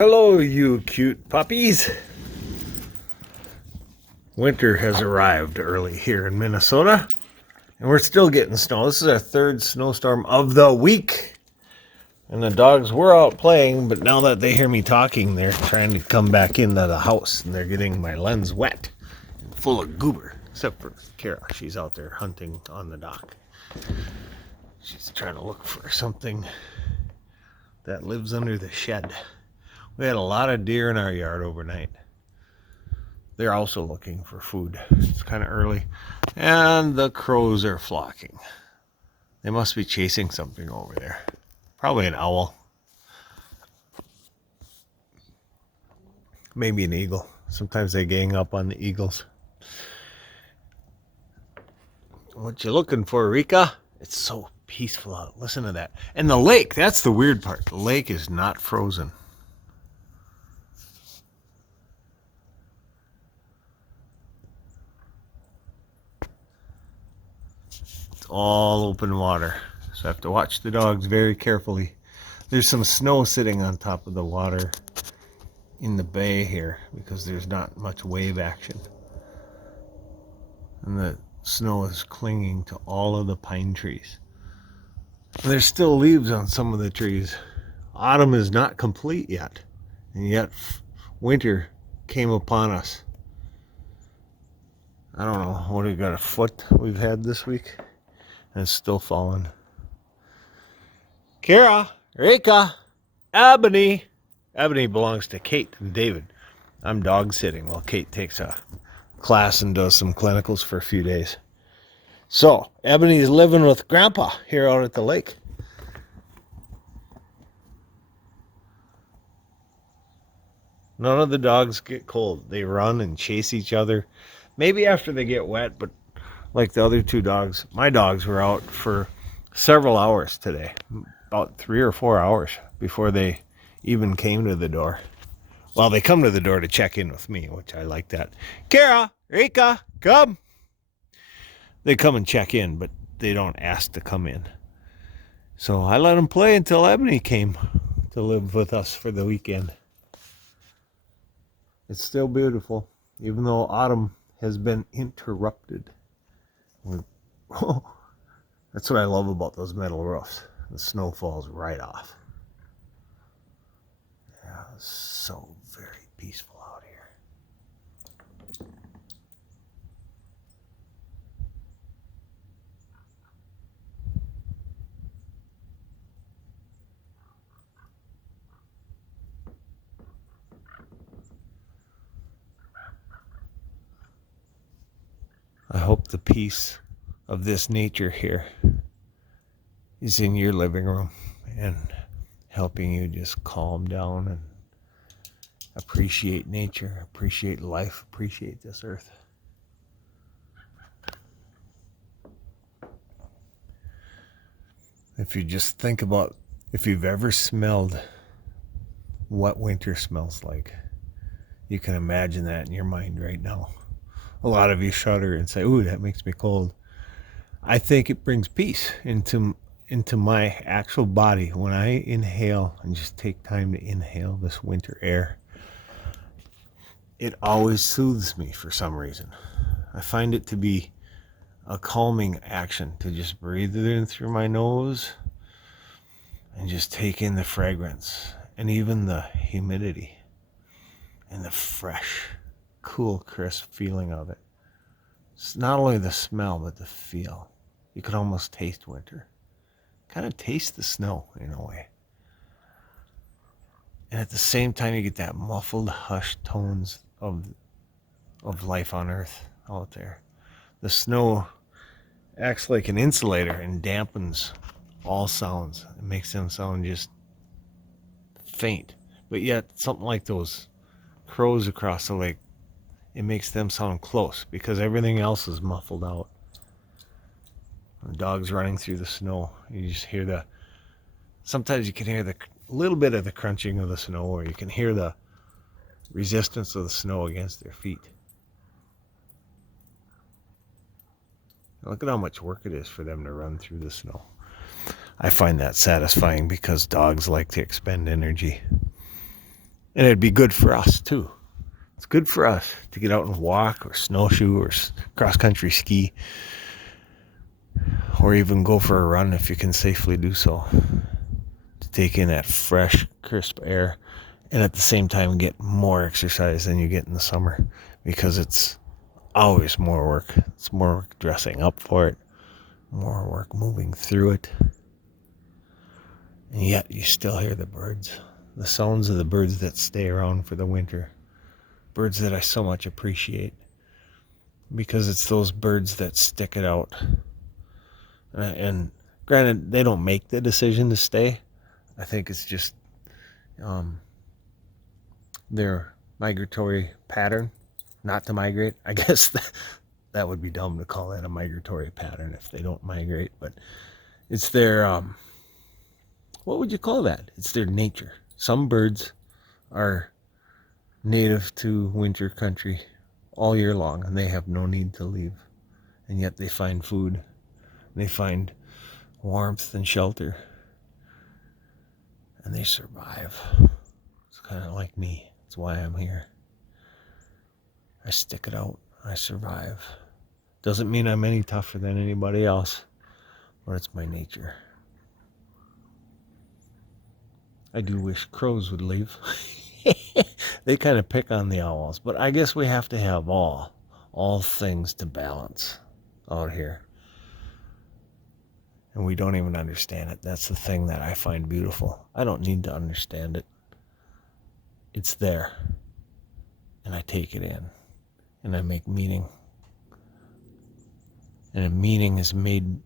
Hello, you cute puppies. Winter has arrived early here in Minnesota, and we're still getting snow. This is our third snowstorm of the week. And the dogs were out playing, but now that they hear me talking, they're trying to come back into the house, and they're getting my lens wet and full of goober. Except for Kara, she's out there hunting on the dock. She's trying to look for something that lives under the shed. We had a lot of deer in our yard overnight. They're also looking for food. It's kind of early. And the crows are flocking. They must be chasing something over there. Probably an owl. Maybe an eagle. Sometimes they gang up on the eagles. What you looking for, Rika? It's so peaceful out. Listen to that. And the lake, that's the weird part. The lake is not frozen. All open water, so I have to watch the dogs very carefully. There's some snow sitting on top of the water in the bay here because there's not much wave action, and the snow is clinging to all of the pine trees. There's still leaves on some of the trees. Autumn is not complete yet, and yet winter came upon us. I don't know, what we got, a foot we've had this week? And it's still falling. Kara, Rika, Ebony. Ebony belongs to Kate and David. I'm dog sitting while Kate takes a class and does some clinicals for a few days. So, Ebony's living with Grandpa here out at the lake. None of the dogs get cold. They run and chase each other. Maybe after they get wet, but like the other two dogs, my dogs were out for several hours today, about 3 or 4 hours before they even came to the door. Well, they come to the door to check in with me, which I like that. Kara, Rika, come. They come and check in, but they don't ask to come in. So I let them play until Ebony came to live with us for the weekend. It's still beautiful, even though autumn has been interrupted. That's what I love about those metal roofs. The snow falls right off. Yeah, it's so very peaceful out here. I hope the peace of this nature here is in your living room and helping you just calm down and appreciate nature, appreciate life, appreciate this earth. If you just think about if you've ever smelled what winter smells like, you can imagine that in your mind right now. A lot of you shudder and say, "Ooh, that makes me cold." I think it brings peace into my actual body when I inhale and just take time to inhale this winter air. It always soothes me for some reason. I find it to be a calming action to just breathe it in through my nose and just take in the fragrance and even the humidity and the fresh, cool, crisp feeling of it. It's not only the smell, but the feel. You can almost taste winter. Kind of taste the snow in a way. And at the same time, you get that muffled, hushed tones of life on Earth out there. The snow acts like an insulator and dampens all sounds. It makes them sound just faint. But yet, something like those crows across the lake, it makes them sound close because everything else is muffled out. The dogs running through the snow, you just hear sometimes you can hear the little bit of the crunching of the snow, or you can hear the resistance of the snow against their feet. Look at how much work it is for them to run through the snow. I find that satisfying because dogs like to expend energy. And it'd be good for us too. It's good for us to get out and walk or snowshoe or cross-country ski, or even go for a run if you can safely do so, to take in that fresh, crisp air, and at the same time get more exercise than you get in the summer, because it's always more work. It's more work dressing up for it, more work moving through it, and yet you still hear the birds, the sounds of the birds that stay around for the winter, birds that I so much appreciate, because it's those birds that stick it out. And granted, they don't make the decision to stay. I think it's just their migratory pattern not to migrate. I guess that would be dumb to call that a migratory pattern if they don't migrate, but it's their what would you call that? It's their nature. Some birds are native to winter country all year long, and they have no need to leave, and yet they find food, they find warmth and shelter, and they survive. It's kind of like me. That's why I'm here. I stick it out. I survive. Doesn't mean I'm any tougher than anybody else, but it's my nature. I do wish crows would leave. They kind of pick on the owls, but I guess we have to have all things to balance out here. And we don't even understand it. That's the thing that I find beautiful. I don't need to understand it. It's there. And I take it in. And I make meaning. And a meaning is made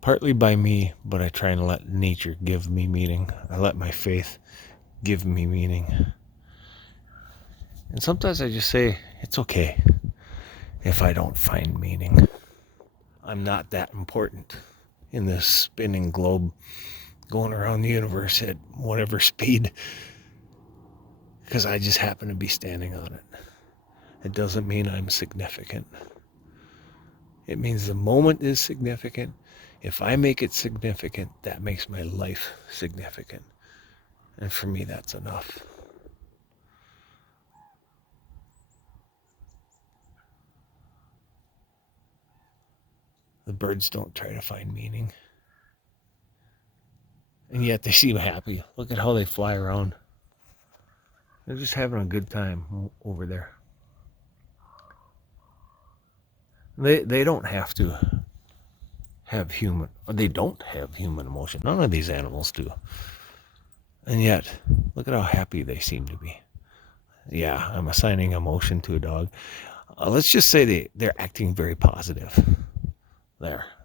partly by me, but I try and let nature give me meaning. I let my faith give me meaning. And sometimes I just say, it's okay if I don't find meaning. I'm not that important in this spinning globe going around the universe at whatever speed, because I just happen to be standing on it. It doesn't mean I'm significant. It means the moment is significant. If I make it significant, that makes my life significant. And for me, that's enough. The birds don't try to find meaning. And yet they seem happy. Look at how they fly around. They're just having a good time over there. They don't have to have human, or they don't have human emotion. None of these animals do. And yet, look at how happy they seem to be. Yeah, I'm assigning emotion to a dog. Let's just say they're acting very positive.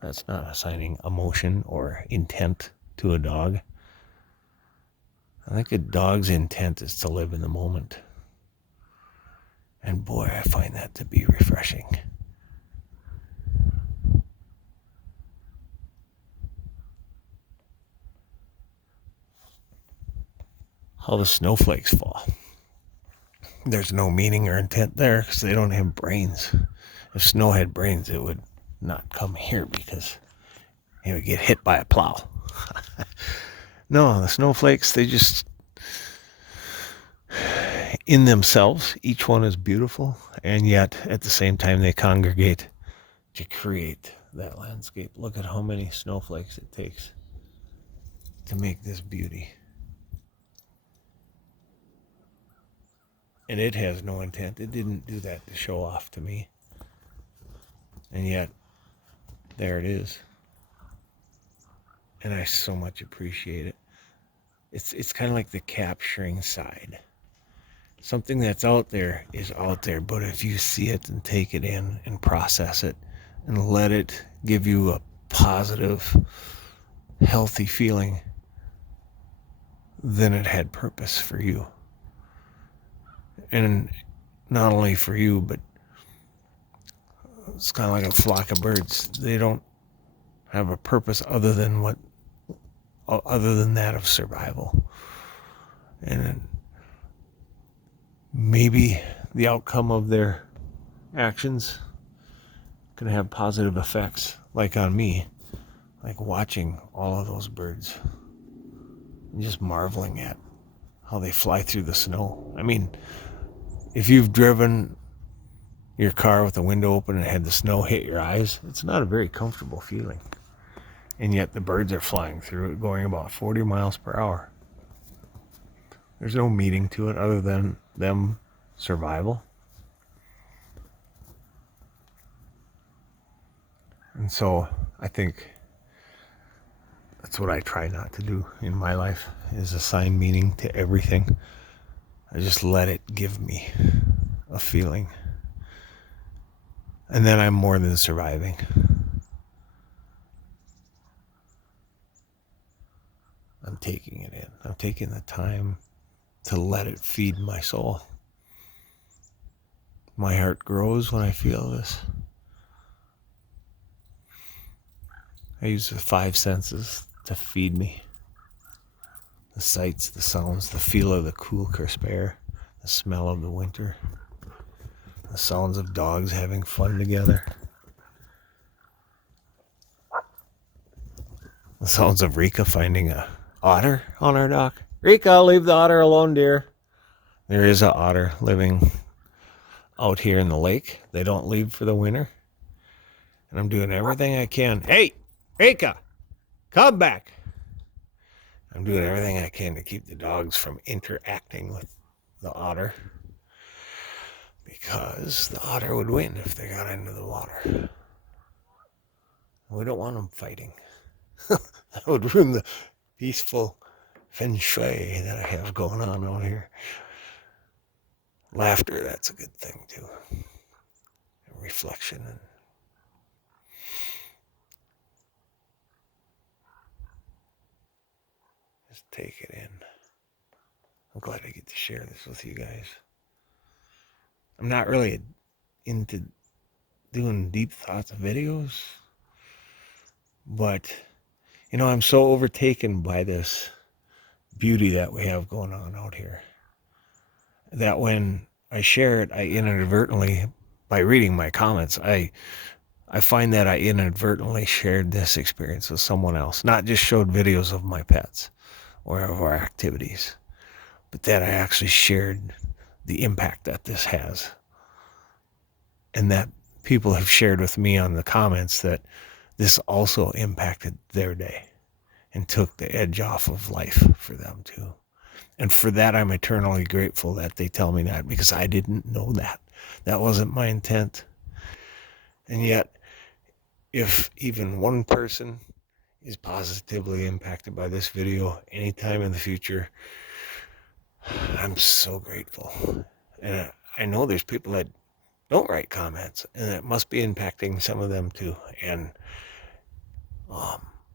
That's not assigning emotion or intent to a dog. I think a dog's intent is to live in the moment. And boy, I find that to be refreshing. How the snowflakes fall. There's no meaning or intent there because they don't have brains. If snow had brains, it would not come here because it would get hit by a plow. No, the snowflakes, they just, in themselves, each one is beautiful, and yet at the same time they congregate to create that landscape. Look at how many snowflakes it takes to make this beauty. And it has no intent. It didn't do that to show off to me. And yet, there it is. And I so much appreciate it. It's kind of like the capturing side. Something that's out there is out there, but if you see it and take it in and process it and let it give you a positive, healthy feeling, then it had purpose for you. And not only for you, but it's kind of like a flock of birds. They don't have a purpose other than that of survival. And maybe the outcome of their actions can have positive effects, like on me, like watching all of those birds and just marveling at how they fly through the snow. I mean, if you've driven your car with the window open and had the snow hit your eyes, it's not a very comfortable feeling. And yet the birds are flying through it, going about 40 miles per hour. There's no meaning to it other than them survival. And so I think that's what I try not to do in my life, is assign meaning to everything. I just let it give me a feeling. And then I'm more than surviving. I'm taking it in. I'm taking the time to let it feed my soul. My heart grows when I feel this. I use the 5 senses to feed me. The sights, the sounds, the feel of the cool, crisp air, the smell of the winter, the sounds of dogs having fun together, the sounds of Rika finding a otter on our dock. Rika, leave the otter alone, dear. There is an otter living out here in the lake. They don't leave for the winter. And I'm doing everything I can. Hey, Rika, come back. I'm doing everything I can to keep the dogs from interacting with the otter, because the otter would win if they got into the water. We don't want them fighting. That would ruin the peaceful feng shui that I have going on out here. Laughter, that's a good thing too. Reflection and just take it in. I'm glad I get to share this with you guys. I'm not really into doing deep thoughts videos, but I'm so overtaken by this beauty that we have going on out here that when I share it, I inadvertently, by reading my comments, I find that I inadvertently shared this experience with someone else, not just showed videos of my pets or of our activities, but that I actually shared the impact that this has. And that people have shared with me on the comments that this also impacted their day and took the edge off of life for them too. And for that, I'm eternally grateful that they tell me that, because I didn't know that. That wasn't my intent. And yet, if even one person is positively impacted by this video anytime in the future, I'm so grateful. And I know there's people that don't write comments, and it must be impacting some of them too. And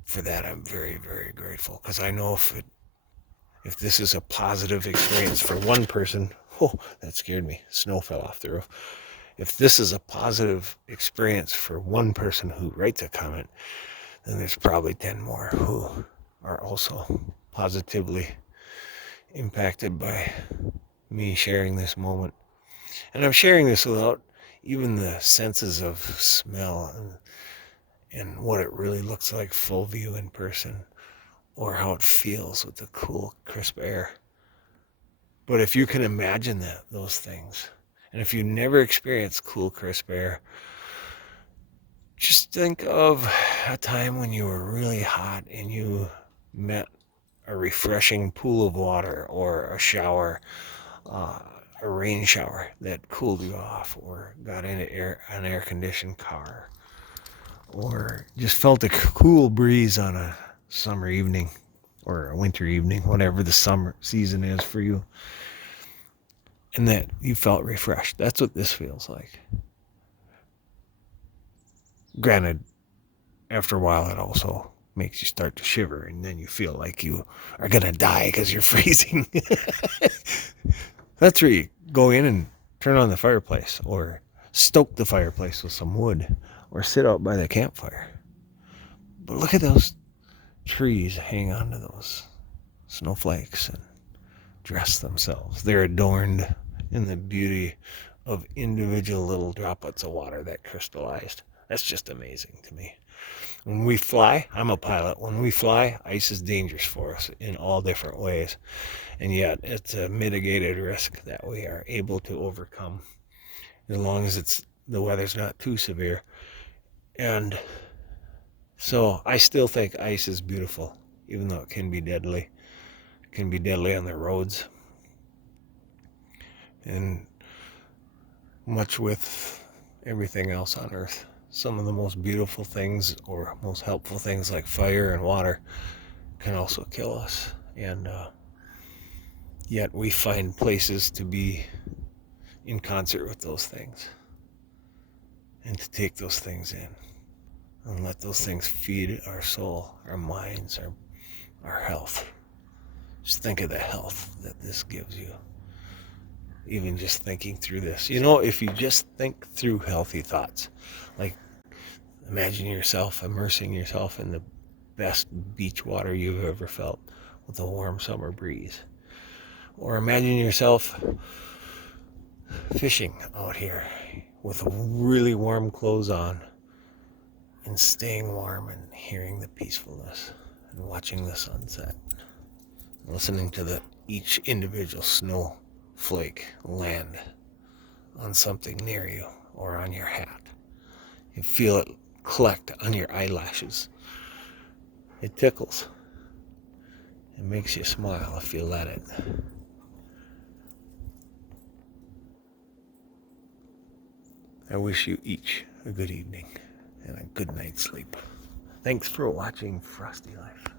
for that, I'm very, very grateful, because I know if this is a positive experience for one person, that scared me. Snow fell off the roof. If this is a positive experience for one person who writes a comment, then there's probably 10 more who are also positively impacted by me sharing this moment. And I'm sharing this without even the senses of smell and what it really looks like full view in person, or how it feels with the cool, crisp air. But if you can imagine those things, and if you never experienced cool, crisp air, just think of a time when you were really hot and you met a refreshing pool of water, or a shower, a rain shower that cooled you off, or got into an air-conditioned car, or just felt a cool breeze on a summer evening or a winter evening, whatever the summer season is for you, and that you felt refreshed. That's what this feels like. Granted, after a while it also makes you start to shiver, and then you feel like you are gonna die because you're freezing. That's where you go in and turn on the fireplace, or stoke the fireplace with some wood, or sit out by the campfire. But look at those trees hang on to those snowflakes and dress themselves. They're adorned in the beauty of individual little droplets of water that crystallized. That's just amazing to me. When we fly, I'm a pilot. When we fly, ice is dangerous for us in all different ways. And yet it's a mitigated risk that we are able to overcome as long as the weather's not too severe. And so I still think ice is beautiful, even though it can be deadly. It can be deadly on the roads. And much with everything else on Earth. Some of the most beautiful things or most helpful things like fire and water can also kill us. And yet we find places to be in concert with those things and to take those things in and let those things feed our soul, our minds, our health. Just think of the health that this gives you. Even just thinking through this. You know, if you just think through healthy thoughts, like imagine yourself immersing yourself in the best beach water you've ever felt with a warm summer breeze. Or imagine yourself fishing out here with really warm clothes on and staying warm and hearing the peacefulness and watching the sunset, listening to each individual snowflake land on something near you or on your hat. You feel it collect on your eyelashes. It tickles. It makes you smile if you let it. I wish you each a good evening and a good night's sleep. Thanks for watching Frosty Life.